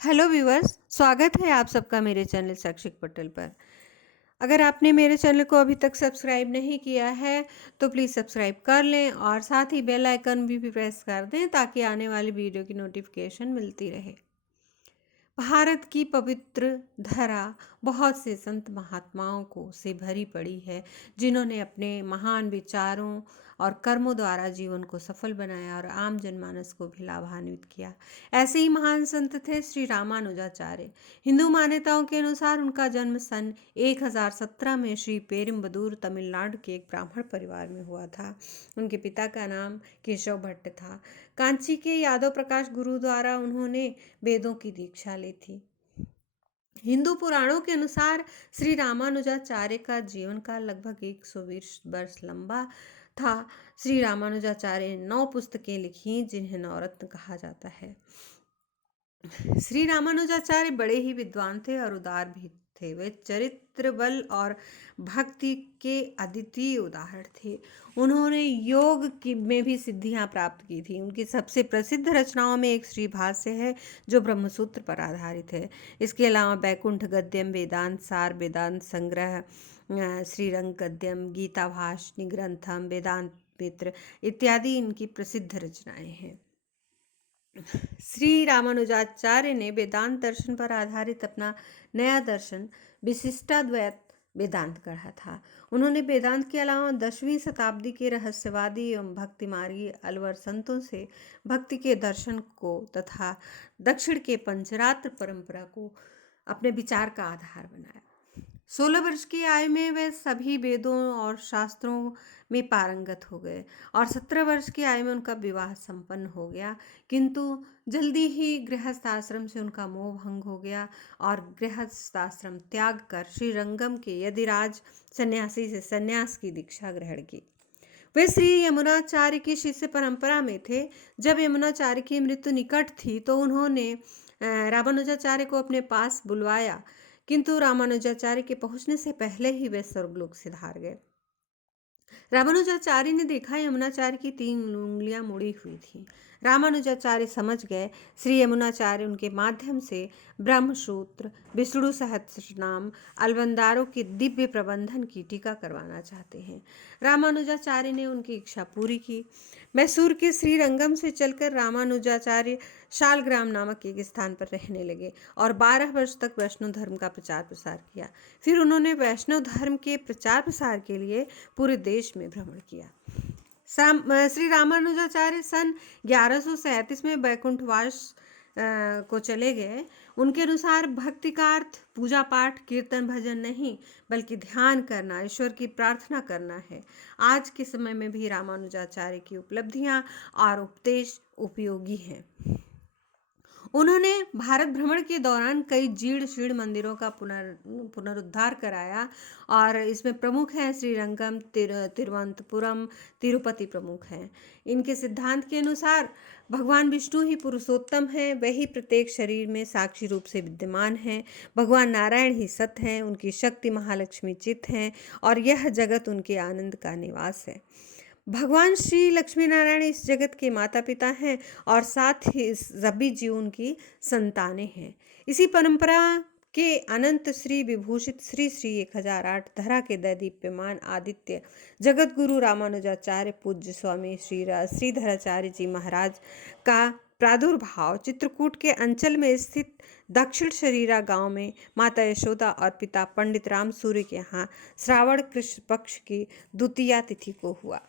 Hello viewers, स्वागत है आप सबका मेरे चैनल शैक्षिक पटल पर। अगर आपने मेरे चैनल को अभी तक सब्सक्राइब नहीं किया है तो प्लीज़ सब्सक्राइब कर लें और साथ ही बेल आइकन भी प्रेस कर दें ताकि आने वाली वीडियो की नोटिफिकेशन मिलती रहे। भारत की पवित्र धरा बहुत से संत महात्माओं को से भरी पड़ी है, जिन्होंने अपने महान विचारों और कर्मों द्वारा जीवन को सफल बनाया और आम जनमानस को भी लाभान्वित किया। ऐसे ही महान संत थे श्री रामानुजाचार्य। हिंदू मान्यताओं के अनुसार उनका जन्म सन 1017 में श्री पेरुम्बदूर तमिलनाडु के एक ब्राह्मण परिवार में हुआ था। उनके पिता का नाम केशव भट्ट था। कांची के यादव प्रकाश गुरु द्वारा उन्होंने वेदों की दीक्षा ली थी। हिंदू पुराणों के अनुसार श्री रामानुजाचार्य का जीवन काल लगभग 120 वर्ष लंबा था। श्री रामानुजाचार्य ने 9 पुस्तकें लिखी, जिन्हें नवरत्न कहा जाता है। श्री रामानुजाचार्य बड़े ही विद्वान थे और उदार भी थे। वे चरित्र बल और भक्ति के अद्वितीय उदाहरण थे। उन्होंने योग की में भी सिद्धियां प्राप्त की थी। उनकी सबसे प्रसिद्ध रचनाओं में एक श्री भाष्य है, जो ब्रह्मसूत्र पर आधारित है। इसके अलावा बैकुंठ गद्यम, वेदांत सार, वेदांत संग्रह, श्रीरंग गद्यम, गीता भाष्य, निग्रंथम, वेदांत मित्र इत्यादि इनकी प्रसिद्ध रचनाएं हैं। श्री रामानुजाचार्य ने वेदांत दर्शन पर आधारित अपना नया दर्शन विशिष्टाद्वैत वेदांत गढ़ा था। उन्होंने वेदांत के अलावा 10वीं शताब्दी के रहस्यवादी एवं भक्ति मार्गी अलवर संतों से भक्ति के दर्शन को तथा दक्षिण के पंचरात्र परंपरा को अपने विचार का आधार बनाया। 16 वर्ष की आयु में वे सभी वेदों और शास्त्रों में पारंगत हो गए और 17 वर्ष की आयु में उनका विवाह संपन्न हो गया। किंतु जल्दी ही गृहस्थ आश्रम से उनका मोह भंग हो गया और गृहस्थ आश्रम त्याग कर श्रीरंगम के यदिराज सन्यासी से सन्यास की दीक्षा ग्रहण की। वे श्री यमुनाचार्य की शिष्य परंपरा में थे। जब यमुनाचार्य की मृत्यु निकट थी तो उन्होंने रामानुजाचार्य को अपने पास बुलवाया, किंतु रामानुजाचार्य के पहुंचने से पहले ही वे स्वर्गलोक से धार गए। रामानुजाचार्य ने देखा यमुनाचार्य की 3 उंगलियां मुड़ी हुई थी। रामानुजाचार्य समझ गए श्री यमुनाचार्य उनके माध्यम से ब्रह्मसूत्र, विष्णु सहस्त्रनाम, अलवंदारों के दिव्य प्रबंधन की टीका करवाना चाहते हैं। रामानुजाचार्य ने उनकी इच्छा पूरी की। मैसूर के श्रीरंगम से चलकर रामानुजाचार्य शालग्राम नामक एक स्थान पर रहने लगे और 12 वर्ष तक वैष्णव धर्म का प्रचार प्रसार किया। फिर उन्होंने वैष्णव धर्म के प्रचार प्रसार के लिए पूरे देश में भ्रमण किया। श्री रामानुजाचार्य सन 1137 में बैकुंठवास को चले गए। उनके अनुसार भक्ति का अर्थ पूजा पाठ, कीर्तन, भजन नहीं, बल्कि ध्यान करना, ईश्वर की प्रार्थना करना है। आज के समय में भी रामानुजाचार्य की उपलब्धियां और उपदेश उपयोगी हैं। उन्होंने भारत भ्रमण के दौरान कई जीर्ण शीर्ण मंदिरों का पुनरुद्धार कराया और इसमें प्रमुख हैं श्रीरंगम, तिरुवनंतपुरम, तिरुपति प्रमुख हैं। इनके सिद्धांत के अनुसार भगवान विष्णु ही पुरुषोत्तम हैं, वही प्रत्येक शरीर में साक्षी रूप से विद्यमान हैं। भगवान नारायण ही सत्य हैं, उनकी शक्ति महालक्ष्मी चित्त हैं और यह जगत उनके आनंद का निवास है। भगवान श्री लक्ष्मी नारायण इस जगत के माता पिता हैं और साथ ही सभी जीव उनकी संतानें हैं। इसी परंपरा के अनंत श्री विभूषित श्री श्री 1008 धरा के दैदीप्यमान आदित्य जगत गुरु रामानुजाचार्य पूज्य स्वामी श्रीधराचार्य जी महाराज का प्रादुर्भाव चित्रकूट के अंचल में स्थित दक्षिण शरीरा गांव में माता यशोदा और पिता पंडित राम सूर्य के यहाँ श्रावण कृष्ण पक्ष की द्वितीया तिथि को हुआ।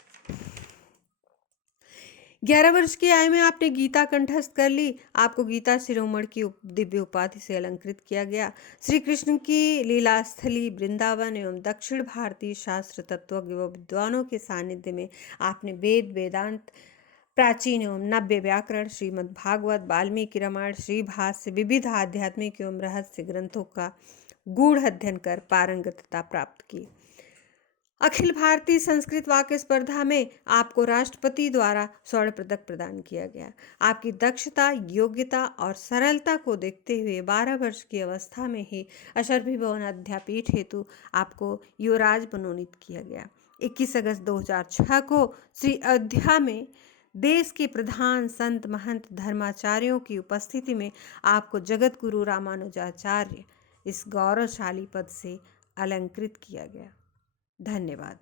11 वर्ष की आयु में आपने गीता कंठस्थ कर ली। आपको गीता शिरोमणि की दिव्य उपाधि से अलंकृत किया गया। श्री कृष्ण की लीला स्थली वृंदावन एवं दक्षिण भारतीय शास्त्र तत्वज्ञ व विद्वानों के सानिध्य में आपने वेद, वेदांत, प्राचीन एवं नव्य व्याकरण, श्रीमद् भागवत, वाल्मीकि रामायण, श्री भाष्य, विविध आध्यात्मिक एवं रहस्य ग्रंथों का गूढ़ अध्ययन कर पारंगतता प्राप्त की। अखिल भारतीय संस्कृत वाक्य स्पर्धा में आपको राष्ट्रपति द्वारा स्वर्ण पदक प्रदान किया गया। आपकी दक्षता, योग्यता और सरलता को देखते हुए 12 वर्ष की अवस्था में ही अशरफी भवन अध्यापीठ हेतु आपको युवराज मनोनीत किया गया। 21 अगस्त 2006 को श्री अयोध्या में देश के प्रधान संत महंत धर्माचार्यों की उपस्थिति में आपको जगत गुरु रामानुजाचार्य इस गौरवशाली पद से अलंकृत किया गया। धन्यवाद।